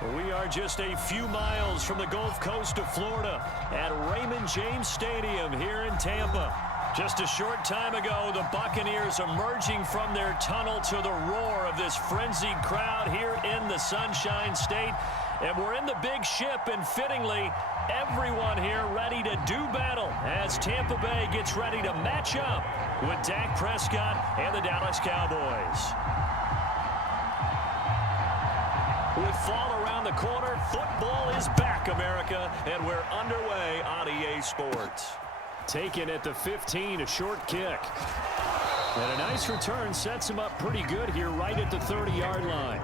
We are just a few miles from the Gulf Coast of Florida at Raymond James Stadium here in Tampa. Just a short time ago, the Buccaneers emerging from their tunnel to the roar of this frenzied crowd here in the Sunshine State. And we're in the big ship, and fittingly, everyone here ready to do battle as Tampa Bay gets ready to match up with Dak Prescott and the Dallas Cowboys. With fall around the corner, football is back, America, and we're underway on EA Sports. Taken at the 15, a short kick. And a nice return sets him up pretty good here right at the 30-yard line.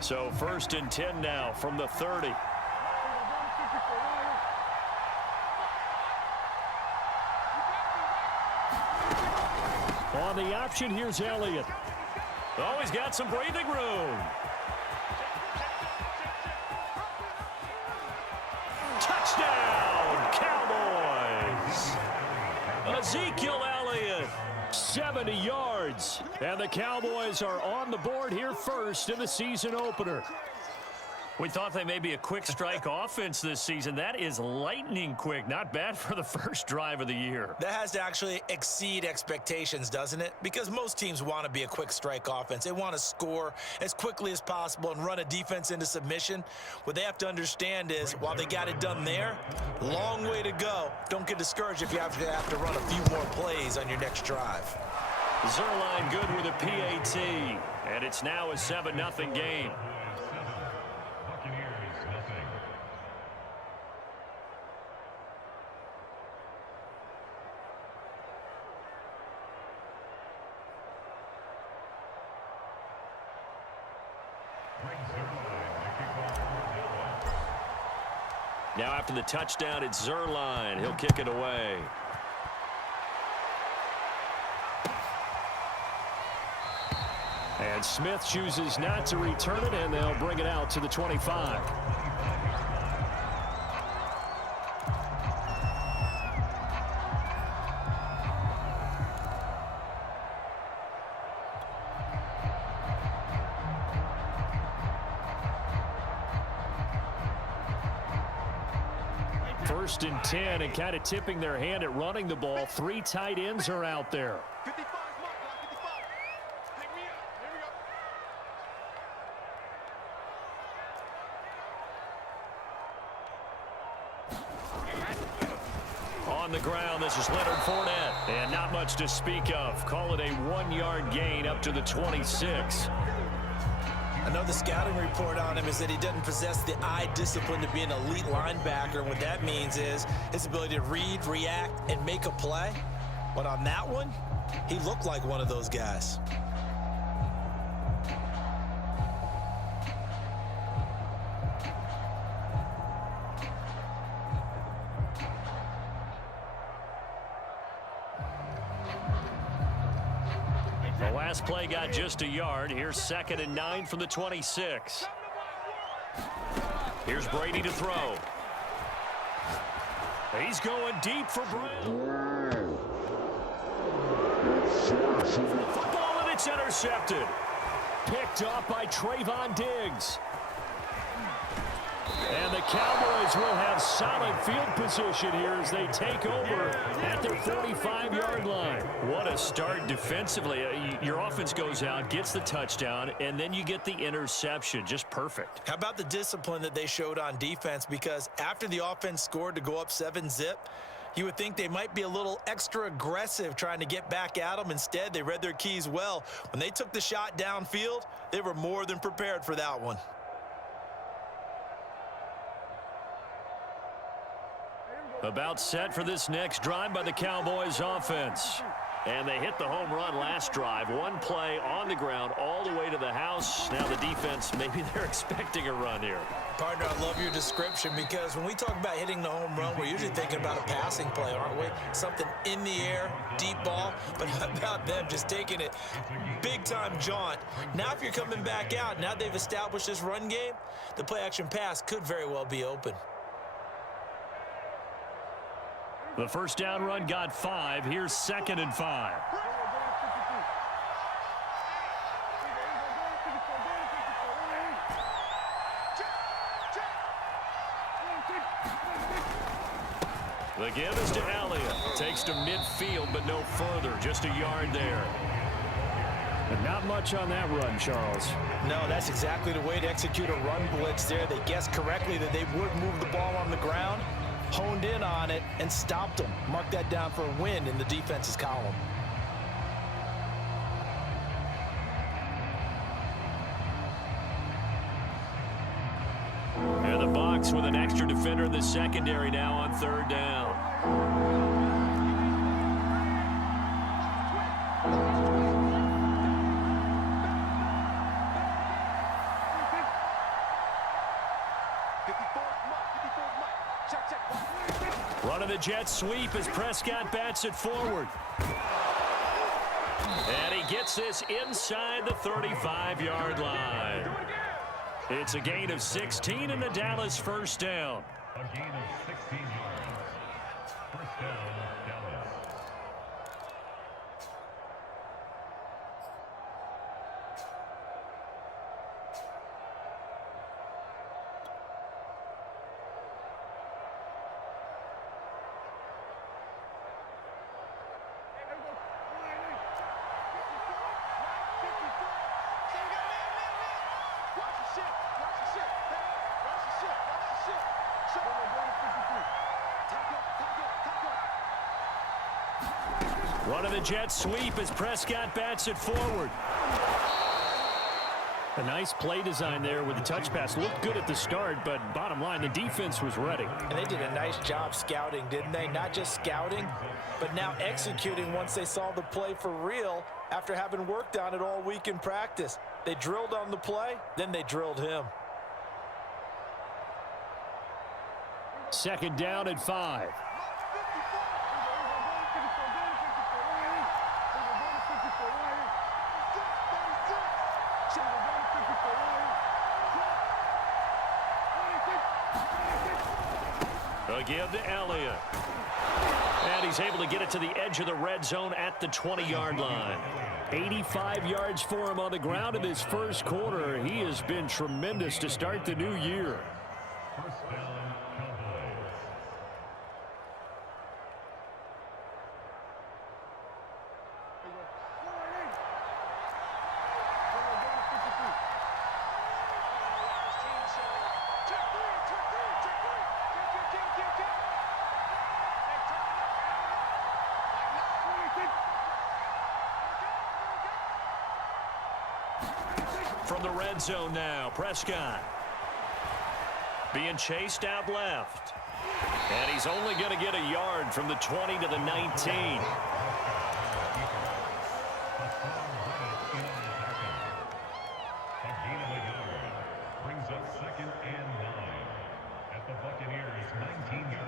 So 1st and 10 now from the 30. On the option, here's Elliott. Oh, he's got some breathing room. Touchdown, Cowboys. Ezekiel Elliott. 70 yards, and the Cowboys are on the board here first in the season opener. We thought they may be a quick strike offense this season. That is lightning quick. Not bad for the first drive of the year. That has to actually exceed expectations, doesn't it? Because most teams want to be a quick strike offense. They want to score as quickly as possible and run a defense into submission. What they have to understand is, while they got it done there, long way to go. Don't get discouraged if you have to run a few more plays on your next drive. Zerline good with a PAT, and it's now a 7-0 game. Now after the touchdown, it's Zerline. He'll kick it away. And Smith chooses not to return it, and they'll bring it out to the 25. First and 10, and kind of tipping their hand at running the ball. 3 tight ends are out there. On the ground, this is Leonard Fournette. And not much to speak of. Call it a 1-yard gain up to the 26. I know the scouting report on him is that he doesn't possess the eye discipline to be an elite linebacker. What that means is his ability to read, react, and make a play. But on that one, he looked like one of those guys. The last play got just a yard. Here's 2nd and 9 from the 26. Here's Brady to throw. He's going deep for Brown. Football, and it's intercepted. Picked off by Trayvon Diggs. And the Cowboys will have solid field position here as they take over at their 45-yard line. What a start defensively. Your offense goes out, gets the touchdown, and then you get the interception. Just perfect. How about the discipline that they showed on defense? Because after the offense scored to go up 7-zip, you would think they might be a little extra aggressive trying to get back at them. Instead, they read their keys well. When they took the shot downfield, they were more than prepared for that one. About set for this next drive by the Cowboys offense. And they hit the home run last drive. One play on the ground all the way to the house. Now the defense, maybe they're expecting a run here. Partner, I love your description because when we talk about hitting the home run, we're usually thinking about a passing play, aren't we? Something in the air, deep ball. But how about them just taking it big-time jaunt? Now if you're coming back out, now they've established this run game, the play-action pass could very well be open. The first down run got 5. Here's 2nd and 5. The give is to Elliott. Takes to midfield, but no further. Just a yard there. And not much on that run, Charles. No, that's exactly the way to execute a run blitz there. They guessed correctly that they would move the ball on the ground, honed in on it, and stopped them. Mark that down for a win in the defense's column. And the box with an extra defender in the secondary now on 3rd down. Running the jet sweep as Prescott bats it forward. And he gets this inside the 35-yard line. It's a gain of 16 and the Dallas first down. A gain of 16 yards. First down, Dallas. Running the jet sweep as Prescott bats it forward. A nice play design there with the touch pass. Looked good at the start, but bottom line, the defense was ready. And they did a nice job scouting, didn't they? Not just scouting, but now executing once they saw the play for real after having worked on it all week in practice. They drilled on the play, then they drilled him. 2nd down and 5. A give to Elliott. And he's able to get it to the edge of the red zone at the 20-yard line. 85 yards for him on the ground in this first quarter. He has been tremendous to start the new year. First down, Cowboys. From the red zone now, Prescott. Being chased out left. And he's only going to get a yard from the 20 to the 19. A gain of a yard brings up 2nd and 9 at the Buccaneers' 19-yard line.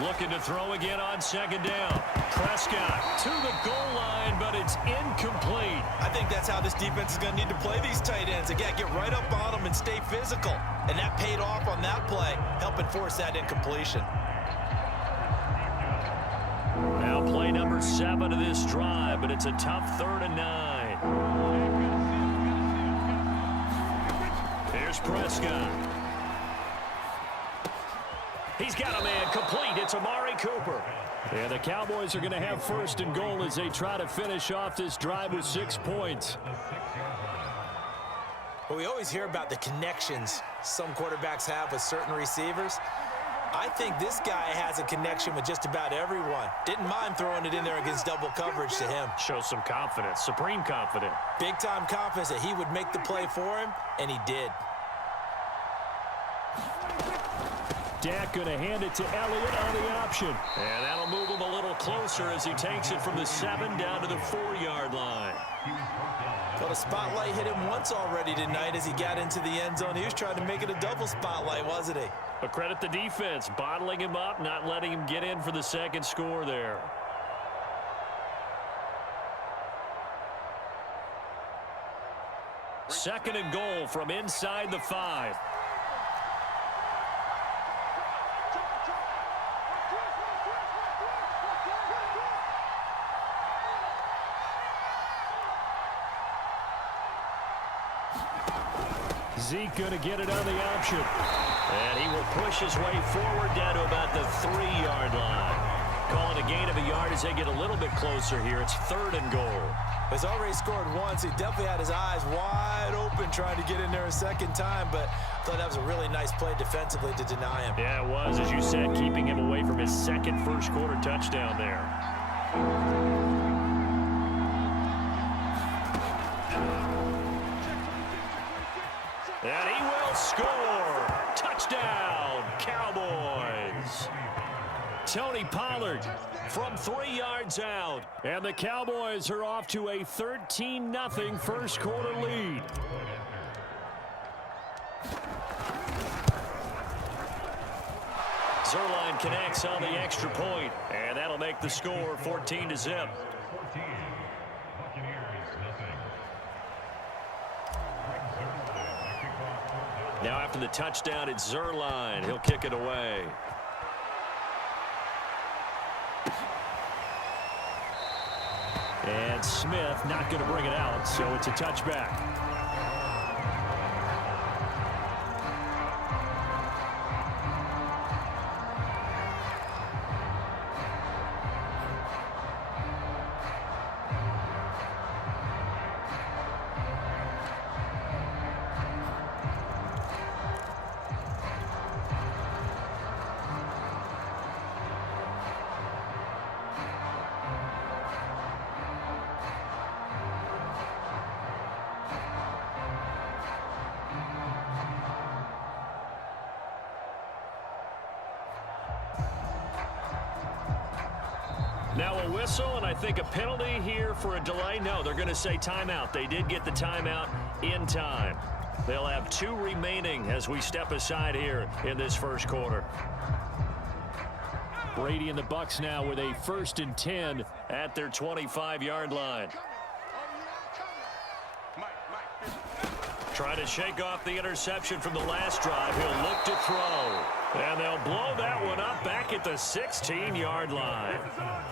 Looking to throw again on 2nd down. Prescott to the goal line, but it's incomplete. I think that's how this defense is going to need to play these tight ends. Again, get right up on them and stay physical. And that paid off on that play, helping force that incompletion. Now play number 7 of this drive, but it's a tough 3rd and 9. Here's Prescott. He's got a man complete. It's Amari Cooper. And the Cowboys are going to have 1st and goal as they try to finish off this drive with 6 points. But we always hear about the connections some quarterbacks have with certain receivers. I think this guy has a connection with just about everyone. Didn't mind throwing it in there against double coverage to him. Shows some confidence, supreme confidence. Big-time confidence that he would make the play for him, and he did. Dak going to hand it to Elliott on the option. And that'll move him a little closer as he takes it from the 7 down to the 4-yard line. Well, the spotlight hit him once already tonight as he got into the end zone. He was trying to make it a double spotlight, wasn't he? But credit the defense, bottling him up, not letting him get in for the second score there. Second and goal from inside the 5. Zeke going to get it on the option. And he will push his way forward down to about the 3-yard line. Call it a gain of a yard as they get a little bit closer here. It's 3rd and goal. He's already scored once. He definitely had his eyes wide open trying to get in there a second time, but I thought that was a really nice play defensively to deny him. Yeah, it was, as you said, keeping him away from his second first-quarter touchdown there. And he will score. Touchdown, Cowboys. Tony Pollard from 3 yards out. And the Cowboys are off to a 13-0 first-quarter lead. Zerline connects on the extra point, and that'll make the score 14-0. Now after the touchdown, it's Zerline. He'll kick it away. And Smith not going to bring it out, so it's a touchback. Now a whistle, and I think a penalty here for a delay. No, they're going to say timeout. They did get the timeout in time. They'll have 2 remaining as we step aside here in this first quarter. Brady and the Bucs now with a 1st and 10 at their 25-yard line. Trying to shake off the interception from the last drive. He'll look to throw. And they'll blow that one up back at the 16-yard line.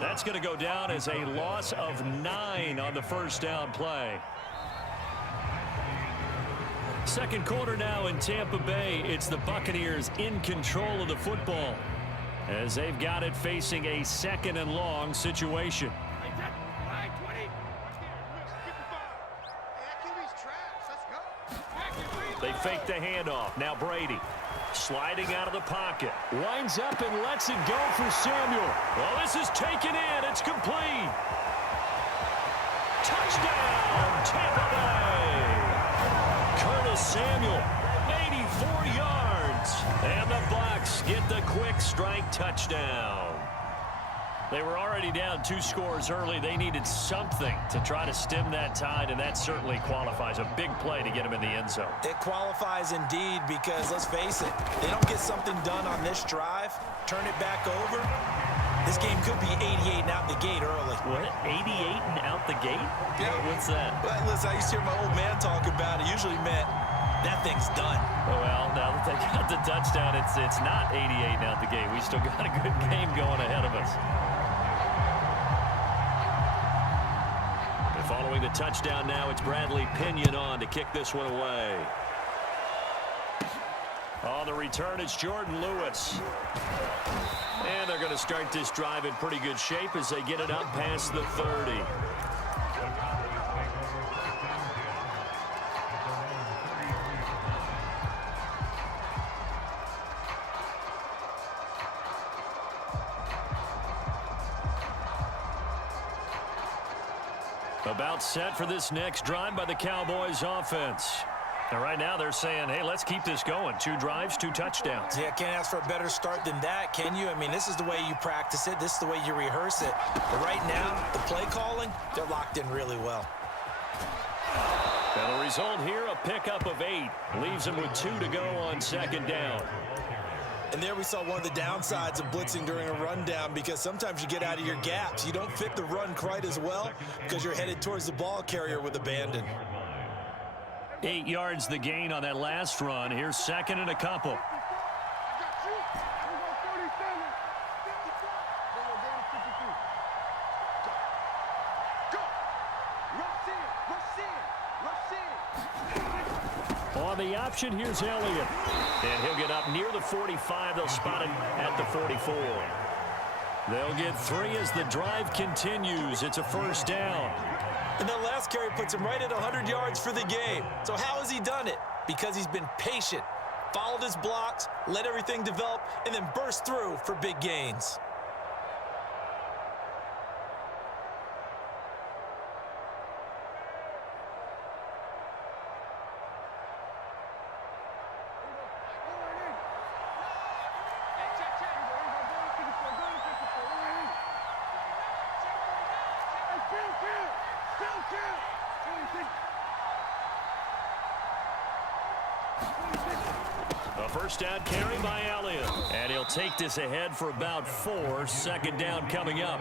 That's going to go down as a loss of 9 on the first down play. Second quarter now in Tampa Bay. It's the Buccaneers in control of the football as they've got it facing a 2nd and long situation. They fake the handoff. Now Brady sliding out of the pocket. Winds up and lets it go for Samuel. Well, this is taken in. It's complete. Touchdown, Tampa Bay. Curtis Samuel, 84 yards. And the Bucs get the quick strike touchdown. They were already down 2 scores early. They needed something to try to stem that tide, and that certainly qualifies. A big play to get him in the end zone. It qualifies indeed because, let's face it, they don't get something done on this drive, turn it back over, this game could be 88 and out the gate early. What? 88 and out the gate? Yeah. What's that? Well, listen, I used to hear my old man talk about it. Usually meant that thing's done. Well, now that they got the touchdown, it's not 88 and out the gate. We still got a good game going ahead of us. Following the touchdown now, it's Bradley Pinion on to kick this one away. On the return, it's Jordan Lewis. And they're going to start this drive in pretty good shape as they get it up past the 30. About set for this next drive by the Cowboys offense. And right now they're saying, hey, let's keep this going. 2 drives, 2 touchdowns. Yeah, can't ask for a better start than that, can you? I mean, this is the way you practice it. This is the way you rehearse it. But right now, the play calling, they're locked in really well. And the result here, a pickup of 8. Leaves them with 2 to go on second down. And there we saw one of the downsides of blitzing during a rundown, because sometimes you get out of your gaps. You don't fit the run quite as well because you're headed towards the ball carrier with abandon. 8 yards the gain on that last run. Here's second and a couple. On the option, here's Elliott. And he'll get up near the 45. They'll spot him at the 44. They'll get 3 as the drive continues. It's a first down. And that last carry puts him right at 100 yards for the game. So how has he done it? Because he's been patient, followed his blocks, let everything develop, and then burst through for big gains. A first down carry by Elliott. And he'll take this ahead for about 4. Second down coming up.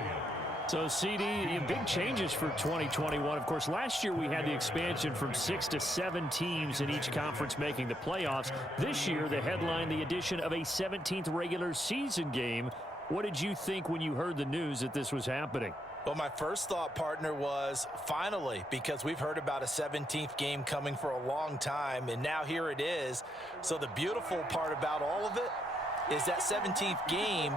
So, CD, big changes for 2021. Of course, last year we had the expansion from 6 to 7 teams in each conference making the playoffs. This year, the headline, the addition of a 17th regular season game. What did you think when you heard the news that this was happening? Well, my first thought, partner, was finally, because we've heard about a 17th game coming for a long time, and now here it is. So the beautiful part about all of it is that 17th game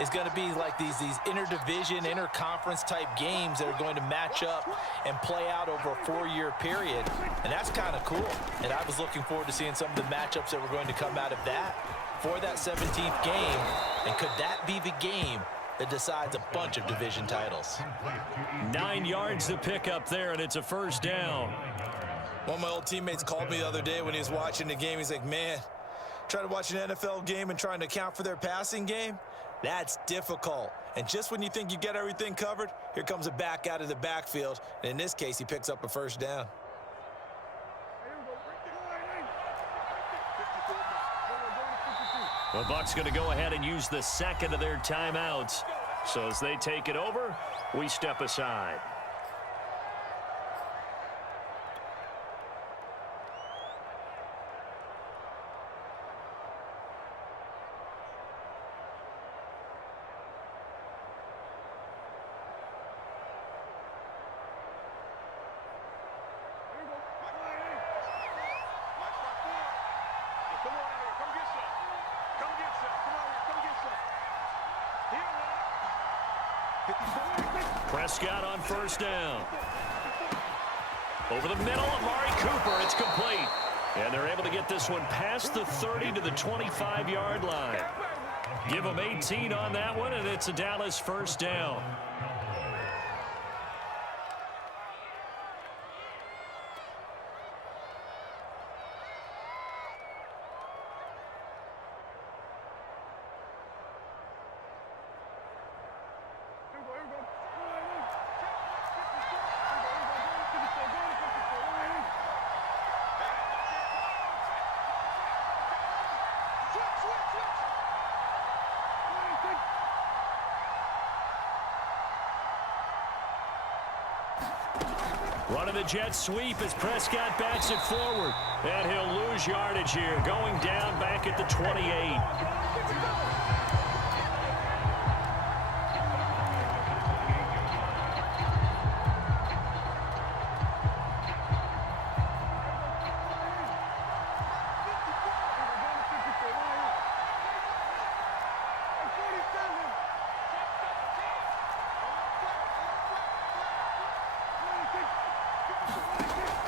is going to be like these interdivision, interconference type games that are going to match up and play out over a 4-year period. And that's kind of cool. And I was looking forward to seeing some of the matchups that were going to come out of that for that 17th game. And could that be the game that decides a bunch of division titles? 9 yards to pick up there, and it's a first down. One of my old teammates called me the other day when he was watching the game. He's like, man, trying to watch an NFL game and trying to account for their passing game, that's difficult. And just when you think you get everything covered, here comes a back out of the backfield. And in this case, he picks up a first down. The Bucs going to go ahead and use the second of their timeouts. So as they take it over, we step aside. Prescott on first down. Over the middle, Amari Cooper. It's complete. And they're able to get this one past the 30 to the 25-yard line. Give them 18 on that one, and it's a Dallas first down. Running the jet sweep as Prescott backs it forward. And he'll lose yardage here, going down back at the 28.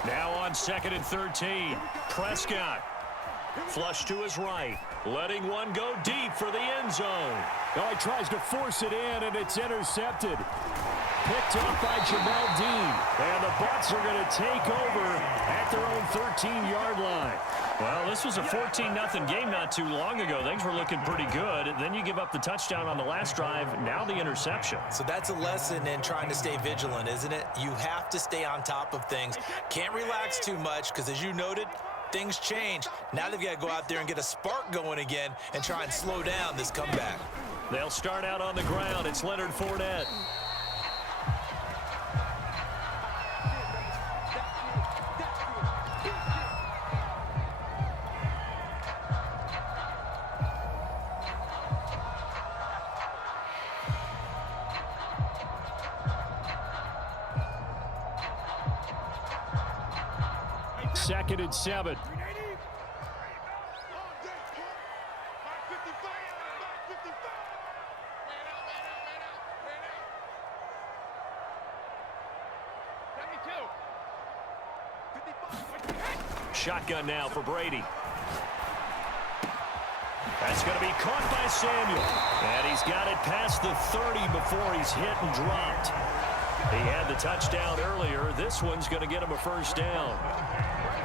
Now on second and 13. Prescott. Flush to his right. Letting one go deep for the end zone. Oh, he tries to force it in, and it's intercepted. picked up by Jamel Dean. And the Bucs are going to take over at their own 13-yard line. Well, this was a 14-0 game not too long ago. Things were looking pretty good. And then you give up the touchdown on the last drive. Now the interception. So that's a lesson in trying to stay vigilant, isn't it? You have to stay on top of things. Can't relax too much because, as you noted, things change. Now they've got to go out there and get a spark going again and try and slow down this comeback. They'll start out on the ground. It's Leonard Fournette. Second and 7. Shotgun now for Brady. That's going to be caught by Samuel. And he's got it past the 30 before he's hit and dropped. He had the touchdown earlier. This one's going to get him a first down.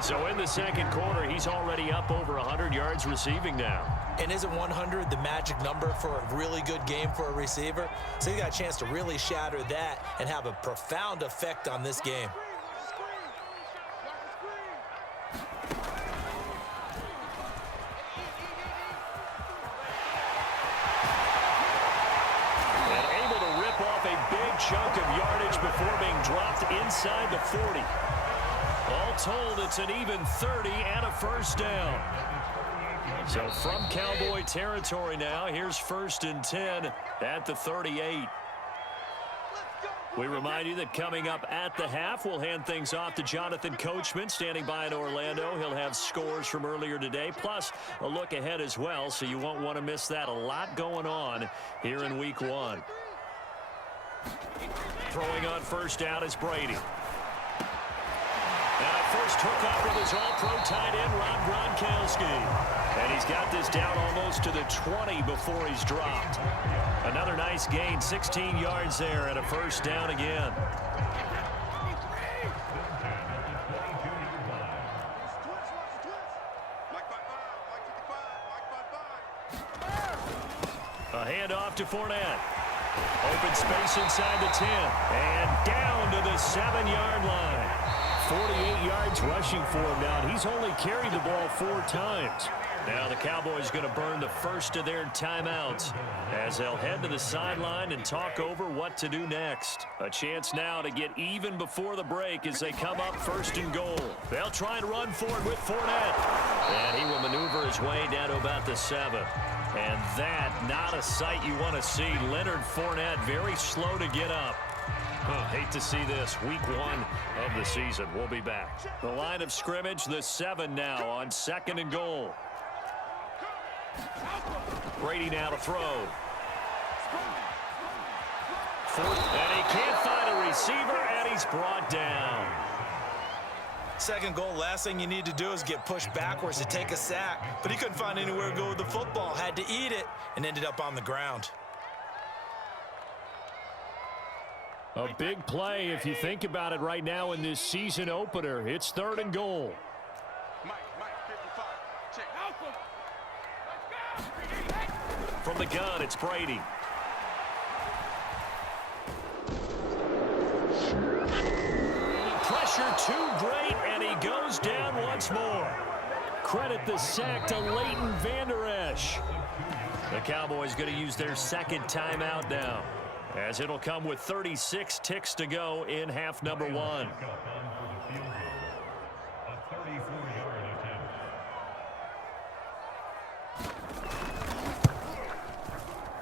So in the second quarter, he's already up over 100 yards receiving now. And isn't 100 the magic number for a really good game for a receiver? So he got a chance to really shatter that and have a profound effect on this game. And able to rip off a big chunk of yardage before being dropped inside the 40. All told, it's an even 30 and a first down. So from Cowboy territory now, here's 1st and 10 at the 38. We remind you that coming up at the half, we'll hand things off to Jonathan Coachman, standing by in Orlando. He'll have scores from earlier today, plus a look ahead as well, so you won't want to miss that. A lot going on here in Week 1. Throwing on first down is Brady. And a first hookup with his all-pro tight end, Rob Gronkowski. And he's got this down almost to the 20 before he's dropped. Another nice gain, 16 yards there, and a first down again. A handoff to Fournette. Open space inside the 10. And down to the 7-yard line. 48 yards rushing for him now. He's only carried the ball 4 times. Now the Cowboys going to burn the first of their timeouts as they'll head to the sideline and talk over what to do next. A chance now to get even before the break as they come up 1st and goal. They'll try and run for it with Fournette. And he will maneuver his way down to about the 7. And that, not a sight you want to see. Leonard Fournette very slow to get up. Hate to see this. Week 1 of the season. We'll be back. The line of scrimmage, the 7 now on 2nd and goal. Brady now to throw. And he can't find a receiver, and he's brought down. Second goal, last thing you need to do is get pushed backwards to take a sack. But he couldn't find anywhere to go with the football. Had to eat it and ended up on the ground. A big play if you think about it right now in this season opener. It's 3rd and goal. From the gun, it's Brady. Pressure too great, and he goes down once more. Credit the sack to Leighton Vander Esch. The Cowboys going to use their 2nd timeout now, as it'll come with 36 ticks to go in half number 1.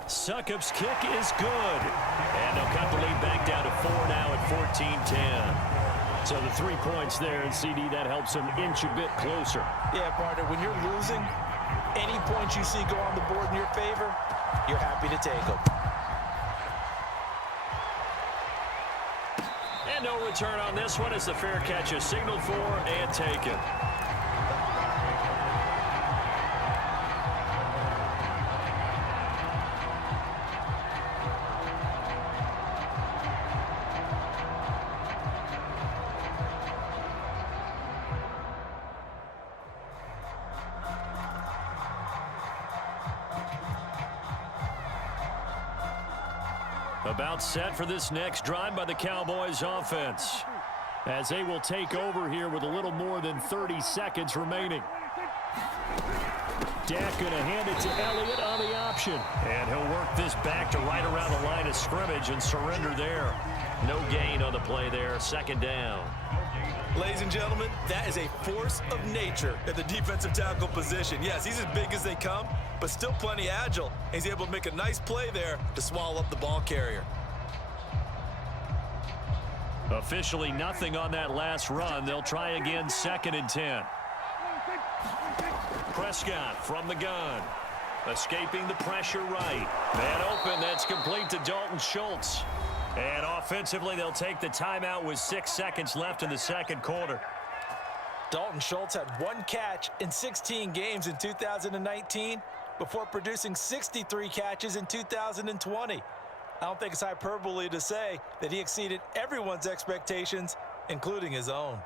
Succop's kick is good. And they'll cut the lead back down to 4 now at 14-10. So the 3 points there, and CD, that helps them inch a bit closer. Yeah, partner, when you're losing, any points you see go on the board in your favor, you're happy to take them. And no return on this one as the fair catch is signaled for and taken. About set for this next drive by the Cowboys offense, as they will take over here with a little more than 30 seconds remaining. Dak going to hand it to Elliott on the option. And he'll work this back to right around the line of scrimmage and surrender there. No gain on the play there. Second down. Ladies and gentlemen, that is a force of nature at the defensive tackle position. Yes, he's as big as they come, but still plenty agile. He's able to make a nice play there to swallow up the ball carrier. Officially nothing on that last run. They'll try again, 2nd and 10. Prescott from the gun. Escaping the pressure right. Man open, that's complete to Dalton Schultz. And offensively, they'll take the timeout with 6 seconds left in the second quarter. Dalton Schultz had 1 catch in 16 games in 2019 before producing 63 catches in 2020. I don't think it's hyperbole to say that he exceeded everyone's expectations, including his own.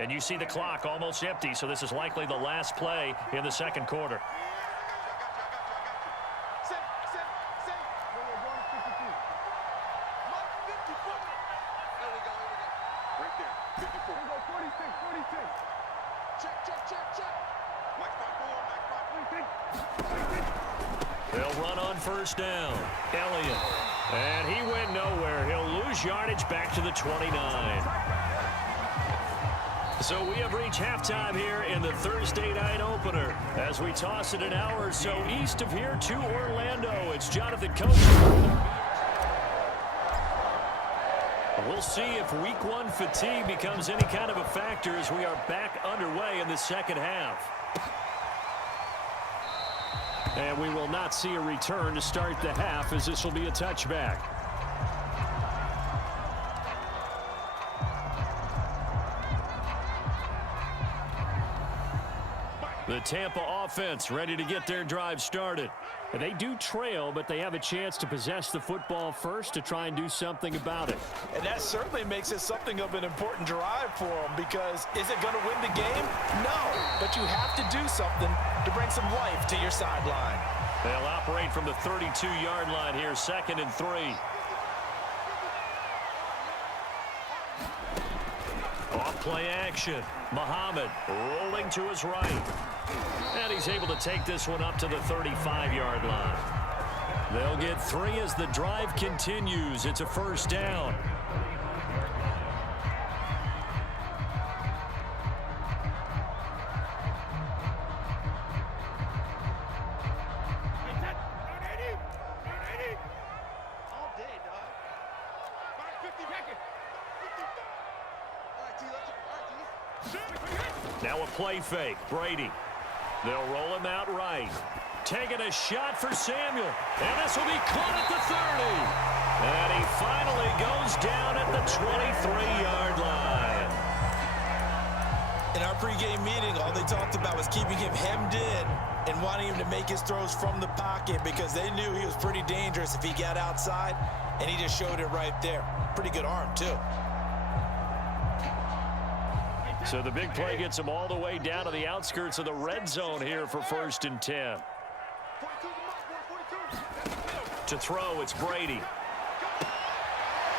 And you see the clock almost empty, so this is likely the last play in the second quarter. They'll run on first down. Elliott. And he went nowhere. He'll lose yardage back to the 29. So we have reached halftime here in the Thursday night opener. As we toss it an hour or so east of here to Orlando, it's Jonathan Coach. We'll see if week 1 fatigue becomes any kind of a factor as we are back underway in the second half. And we will not see a return to start the half, as this will be a touchback. The Tampa offense ready to get their drive started. And they do trail, but they have a chance to possess the football first to try and do something about it. And that certainly makes it something of an important drive for them, because is it going to win the game? No, but you have to do something to bring some life to your sideline. They'll operate from the 32-yard line here, 2nd and 3. Off play action. Muhammad rolling to his right. And he's able to take this one up to the 35-yard line. They'll get 3 as the drive continues. It's a first down. Now a play fake. Brady. They'll roll him out right. Taking a shot for Samuel. And this will be caught at the 30. And he finally goes down at the 23-yard line. In our pregame meeting, all they talked about was keeping him hemmed in and wanting him to make his throws from the pocket, because they knew he was pretty dangerous if he got outside, and he just showed it right there. Pretty good arm, too. So the big play gets him all the way down to the outskirts of the red zone here for 1st and 10. To throw, it's Brady.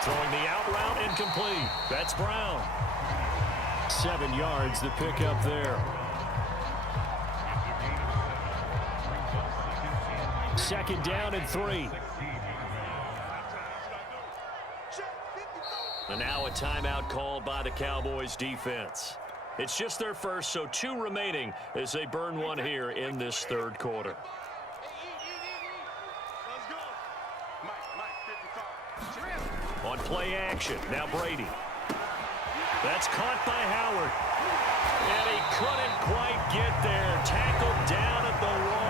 Throwing the out route, incomplete. That's Brown. 7 yards, the pickup there. 2nd down and 3. And now a timeout called by the Cowboys defense. It's just their first, so 2 remaining as they burn one here in this third quarter. On play action, now Brady. That's caught by Howard. And he couldn't quite get there. Tackled down at the 1.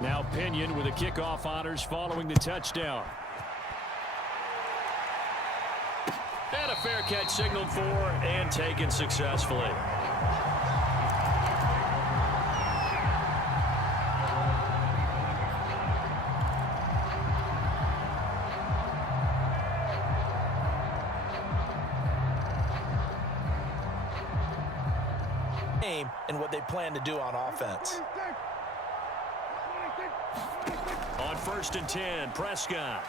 Now Pinion with the kickoff honors following the touchdown. And a fair catch signaled for and taken successfully. And what they plan to do on offense. On 1st and 10, Prescott.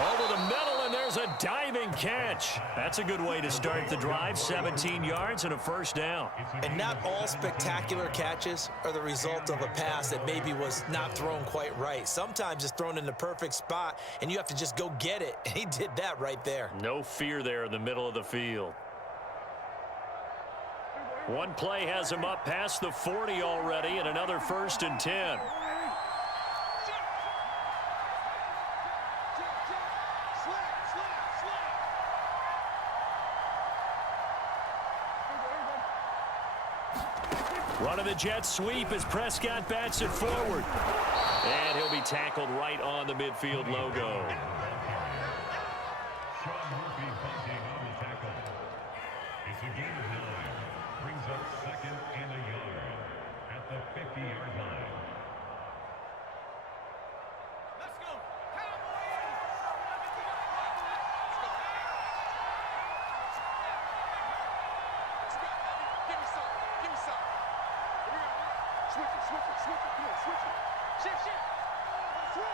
Over the middle, and there's a diving catch. That's a good way to start the drive. 17 yards and a first down. And not all spectacular catches are the result of a pass that maybe was not thrown quite right. Sometimes it's thrown in the perfect spot, and you have to just go get it. And he did that right there. No fear there in the middle of the field. One play has him up past the 40 already, and another 1st and 10. Running the jet sweep as Prescott bats it forward. And he'll be tackled right on the midfield logo. It's a gain of 9. Brings up 2nd and a yard at the 50-yard line. Let's go, Cowboys! Let's go. Give me some. Give me some. Here we go. Switch it. Come on, switch it. Shift. Switch.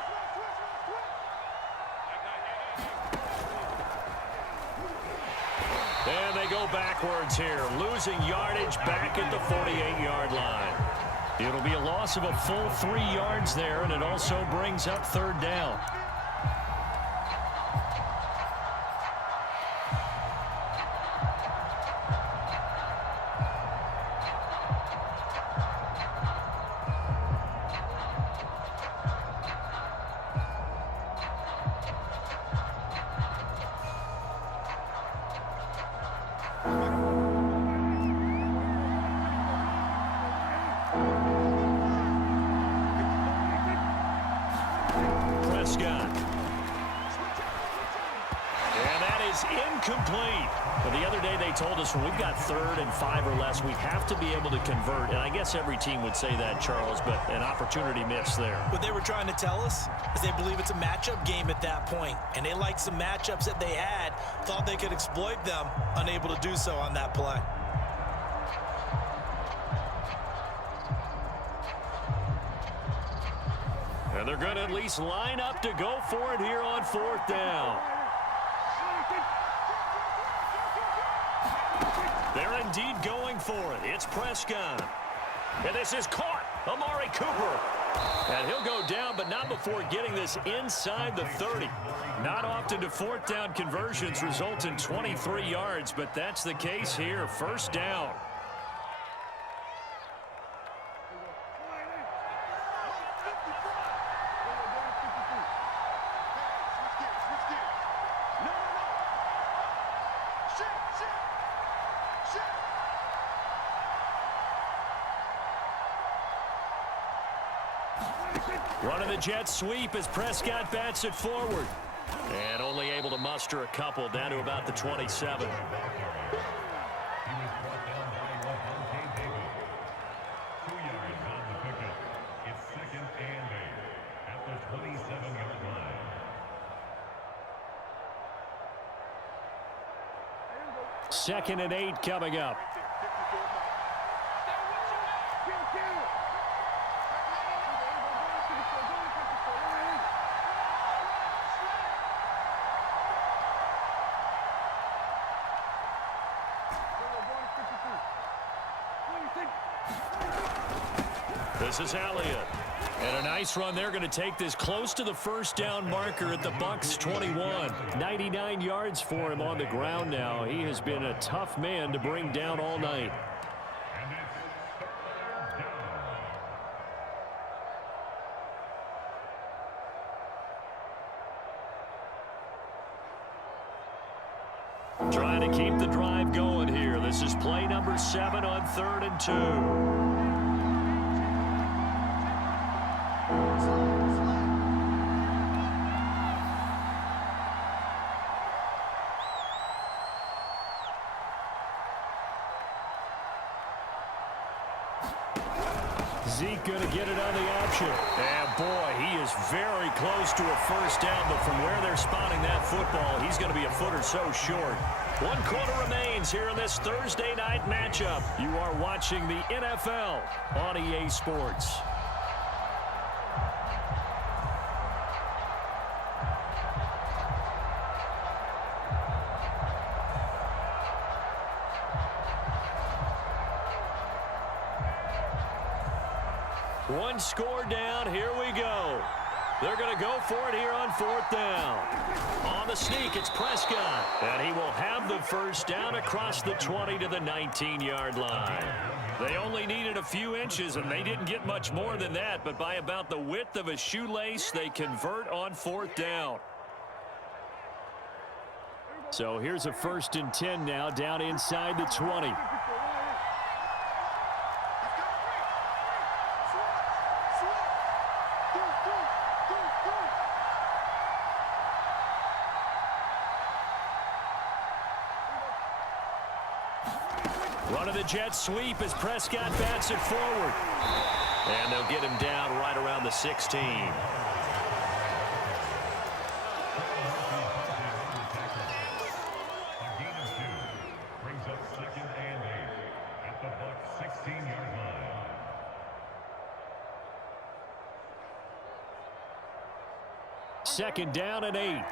And they go backwards here, losing yardage back at the 48-yard line. It'll be a loss of a full 3 yards there, and it also brings up 3rd down. Incomplete. But the other day they told us when we've got 3rd and 5 or less, we have to be able to convert. And I guess every team would say that, Charles, but an opportunity missed there. What they were trying to tell us is they believe it's a matchup game at that point. And they liked some matchups that they had, thought they could exploit them, unable to do so on that play. And they're going to at least line up to go for it here on 4th down. They're indeed going for it. It's Prescott. And this is caught. Amari Cooper. And he'll go down, but not before getting this inside the 30. Not often do 4th down conversions result in 23 yards, but that's the case here. 1st down. Running the jet sweep as Prescott bats it forward. And only able to muster a couple down to about the 27. He was brought down by Levante David. 2 yards on the pickup. It's 2nd and 8 at the 27-yard line. Second and 8 coming up. This is Elliott. And a nice run. They're going to take this close to the 1st down marker at the Bucs 21. 99 yards for him on the ground now. He has been a tough man to bring down all night. And it's 3rd down. Trying to keep the drive going here. This is play number 7 on 3rd and 2. Zeke going to get it on the option. And boy, he is very close to a first down, but from where they're spotting that football, he's going to be a foot or so short. 1 quarter remains here in this Thursday night matchup. You are watching the NFL on EA Sports. One score down. Here we go. They're going to go for it here on 4th down. On the sneak, it's Prescott. And he will have the first down across the 20 to the 19-yard line. They only needed a few inches, and they didn't get much more than that. But by about the width of a shoelace, they convert on 4th down. So here's a 1st and 10 now down inside the 20. Run of the jet sweep as Prescott bats it forward. And they'll get him down right around the 16. Brings up 2nd and 8 at the Bucs 16-yard line. Second down and 8.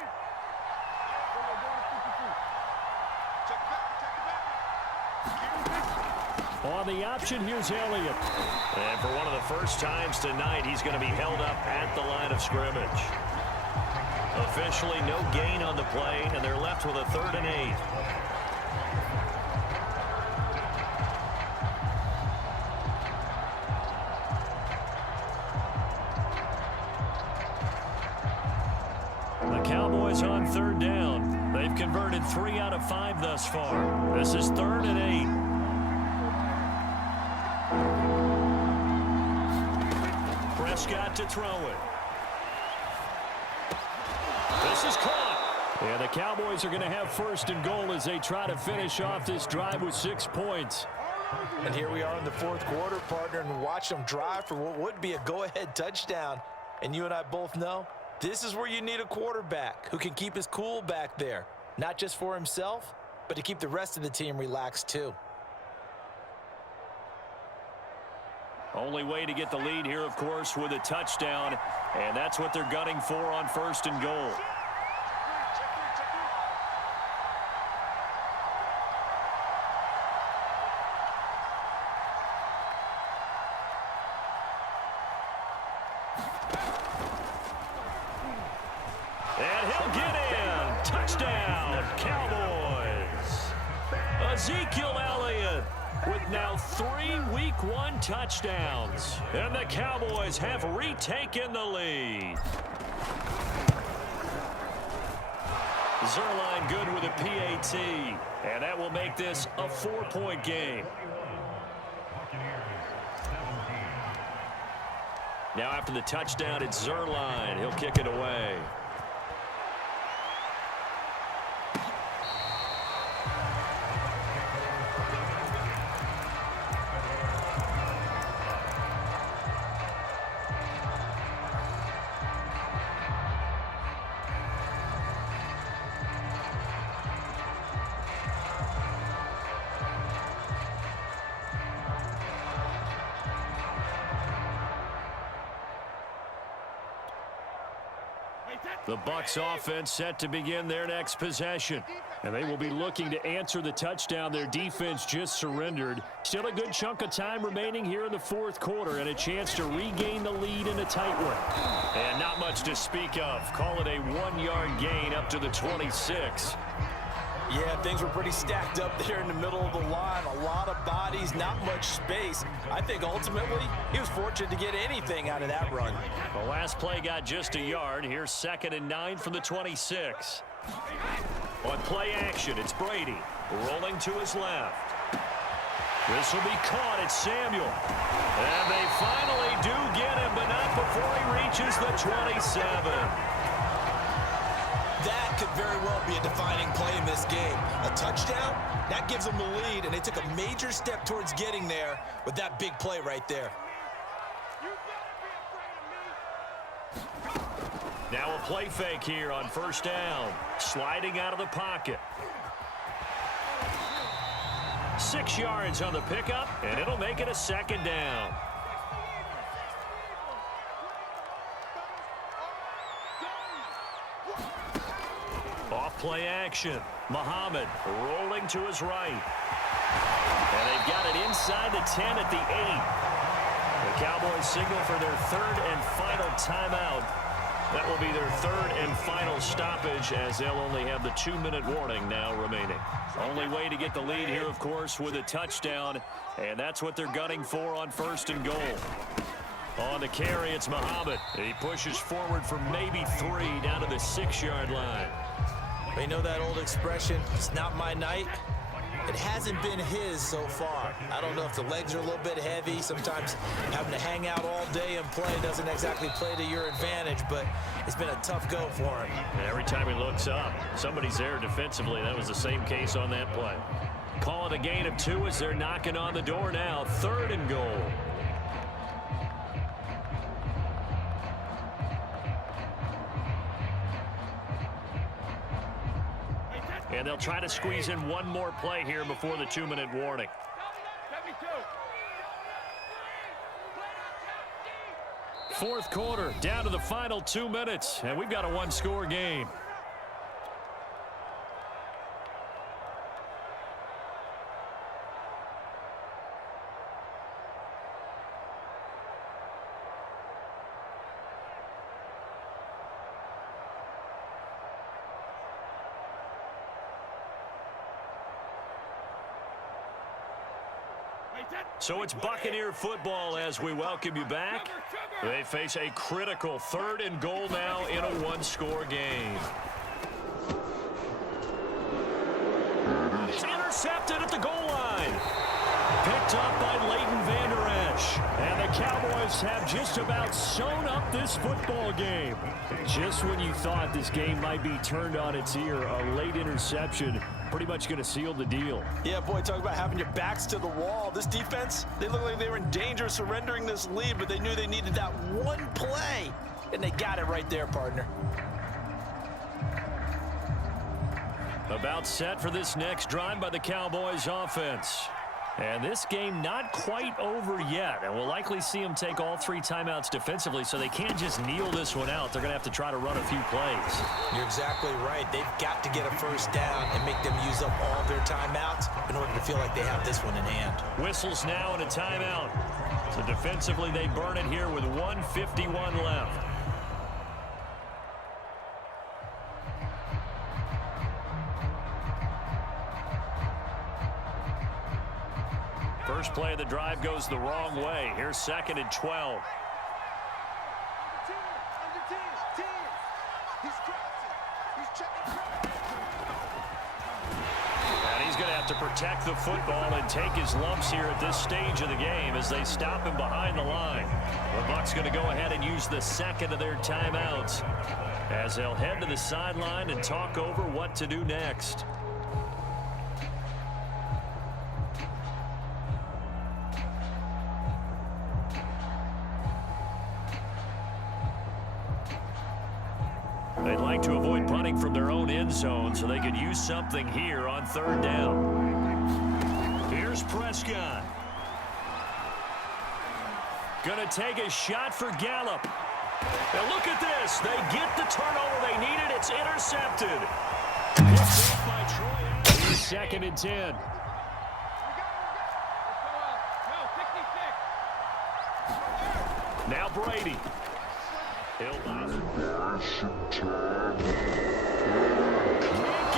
On the option, here's Elliott. And for one of the first times tonight, he's going to be held up at the line of scrimmage. Officially, no gain on the play, and they're left with a 3rd and 8. The Cowboys on 3rd down. They've converted 3 out of 5 thus far. This is 3rd and 8. Prescott to throw it. This is caught. And the Cowboys are going to have 1st and goal as they try to finish off this drive with 6 points. And here we are in the 4th quarter, partner, and watch them drive for what would be a go-ahead touchdown. And you and I both know this is where you need a quarterback who can keep his cool back there, not just for himself, but to keep the rest of the team relaxed too. Only way to get the lead here, of course, with a touchdown, and that's what they're gunning for on 1st and goal. And he'll get in. Touchdown, Cowboys. Ezekiel Elliott with now 3 Week 1 touchdowns. And the Cowboys have retaken the lead. Zerline good with a PAT. And that will make this a 4-point game. Now after the touchdown, it's Zerline. He'll kick it away. The Bucs offense set to begin their next possession. And they will be looking to answer the touchdown their defense just surrendered. Still a good chunk of time remaining here in the 4th quarter and a chance to regain the lead in a tight one. And not much to speak of. Call it a 1-yard gain up to the 26. Yeah, things were pretty stacked up there in the middle of the line. A lot of bodies, not much space. I think ultimately he was fortunate to get anything out of that run. The last play got just a yard. Here's 2nd and 9 from the 26. On play action, it's Brady rolling to his left. This will be caught. It's Samuel. And they finally do get him, but not before he reaches the 27. That could very well be a defining play in this game. A touchdown, that gives them the lead, and they took a major step towards getting there with that big play right there. Now a play fake here on first down. Sliding out of the pocket. 6 yards on the pickup, and it'll make it a second down. Off play action. Muhammad rolling to his right. And they've got it inside the 10 at the 8. The Cowboys signal for their third and final timeout. That will be their third and final stoppage, as they'll only have the 2-minute warning now remaining. Only way to get the lead here, of course, with a touchdown, and that's what they're gunning for on first and goal. On the carry, it's Muhammad. He pushes forward for maybe 3 down to the 6-yard line. You know that old expression, it's not my night? It hasn't been his so far. I don't know if the legs are a little bit heavy. Sometimes having to hang out all day and play doesn't exactly play to your advantage, but it's been a tough go for him. And every time he looks up, somebody's there defensively. That was the same case on that play. Call it a gain of 2 as they're knocking on the door now. Third and goal. And they'll try to squeeze in one more play here before the 2-minute warning. Fourth quarter, down to the final 2 minutes, and we've got a one-score game. So it's Buccaneer football as we welcome you back. They face a critical third and goal now in a one-score game. It's intercepted at the goal line. Picked up by Leighton Vander Esch. And the Cowboys have just about sewn up this football game. Just when you thought this game might be turned on its ear, a late interception pretty much going to seal the deal. Yeah, boy, talk about having your backs to the wall. This defense, they look like they were in danger of surrendering this lead, but they knew they needed that one play, and they got it right there, partner. About set for this next drive by the Cowboys offense. And this game not quite over yet, and we'll likely see them take all 3 timeouts defensively, so they can't just kneel this one out. They're going to have to try to run a few plays. You're exactly right. They've got to get a first down and make them use up all their timeouts in order to feel like they have this one in hand. Whistles now and a timeout. So defensively, they burn it here with 1:51 left. First play of the drive goes the wrong way. Here's 2nd and 12. And he's going to have to protect the football and take his lumps here at this stage of the game as they stop him behind the line. The Bucs going to go ahead and use the 2nd of their timeouts as they'll head to the sideline and talk over what to do next. They'd like to avoid punting from their own end zone so they could use something here on 3rd down. Here's Prescott. Going to take a shot for Gallup. And look at this. They get the turnover they needed. It's intercepted. Picked up by Troy. Here's 2nd and 10. Now Brady. He'll can't get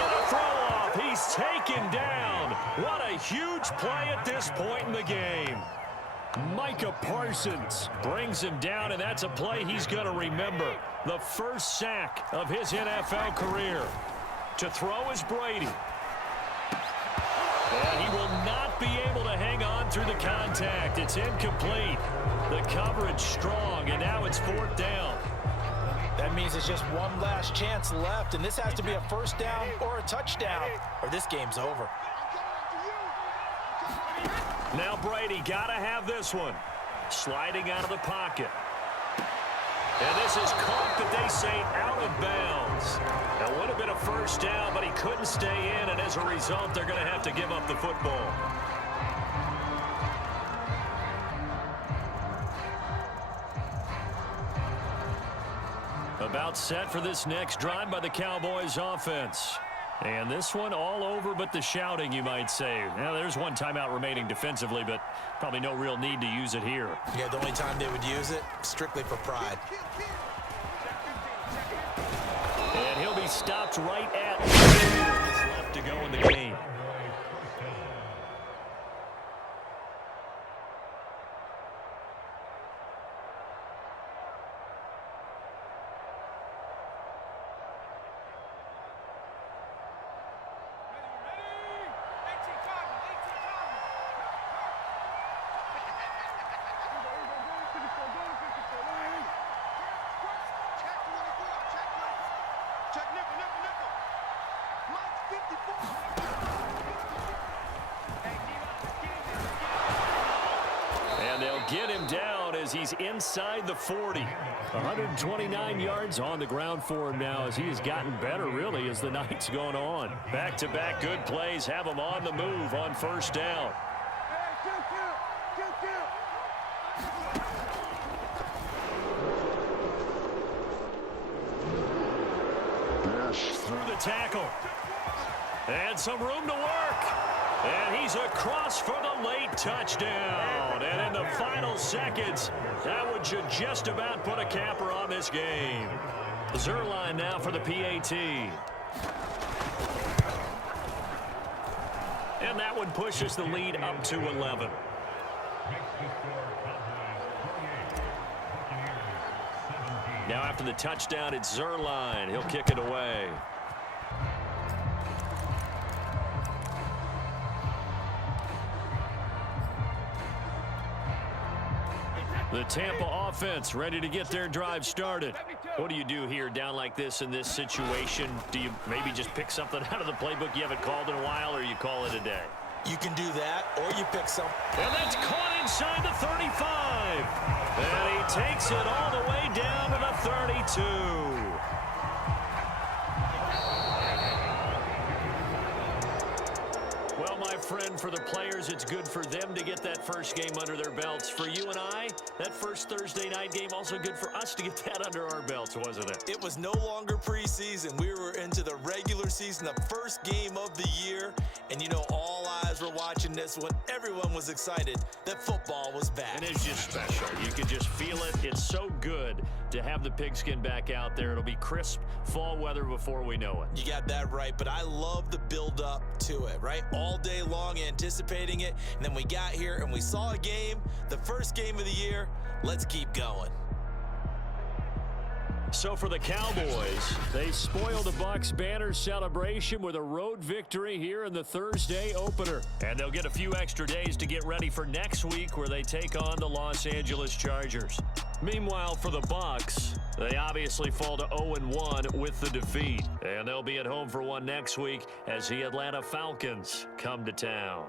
a throw off. He's taken down. What a huge play at this point in the game. Micah Parsons brings him down, and that's a play he's going to remember. The first sack of his NFL career. To throw is Brady. And he will not be able to hang on through the contact. It's incomplete. The coverage strong, and now it's 4th down. That means it's just one last chance left, and this has to be a first down or a touchdown, or this game's over. Now Brady got to have this one. Sliding out of the pocket. And this is caught, but they say out of bounds. That would have been a first down, but he couldn't stay in, and as a result, they're going to have to give up the football. About set for this next drive by the Cowboys offense. And this one all over but the shouting, you might say. Now, there's one timeout remaining defensively, but probably no real need to use it here. Yeah, the only time they would use it, strictly for pride. And he'll be stopped right at what's left to go in the game. And they'll get him down as he's inside the 40. 129 yards on the ground for him now as he has gotten better, really, as the night's gone on. Back-to-back good plays have him on the move on first down. Through the tackle. And some room to work. And he's across for the late touchdown. And in the final seconds, that would should just about put a capper on this game. Zerline now for the PAT. And that one pushes the lead up to 11. Now after the touchdown, it's Zerline. He'll kick it away. The Tampa offense ready to get their drive started. What do you do here down like this in this situation? Do you maybe just pick something out of the playbook you haven't called in a while, or you call it a day? You can do that, or you pick some. And that's caught inside the 35. And he takes it all the way down to the 32. Well, my friend, for the players, it's good for them to get that first game under their belts. For you and I, that first Thursday night game, also good for us to get that under our belts, wasn't it? It was no longer preseason. We were into the regular season, the first game of the year. And, you know, all eyes were watching this one. Everyone was excited that football was back. And it's just special. You can just feel it. It's so good to have the pigskin back out there. It'll be crisp fall weather before we know it. You got that right, but I love the build-up to it, right? All day long anticipating it, and then we got here and we saw a game, the first game of the year. Let's keep going. So for the Cowboys, they spoiled the Bucs banner celebration with a road victory here in the Thursday opener. And they'll get a few extra days to get ready for next week where they take on the Los Angeles Chargers. Meanwhile, for the Bucs, they obviously fall to 0-1 with the defeat. And they'll be at home for one next week as the Atlanta Falcons come to town.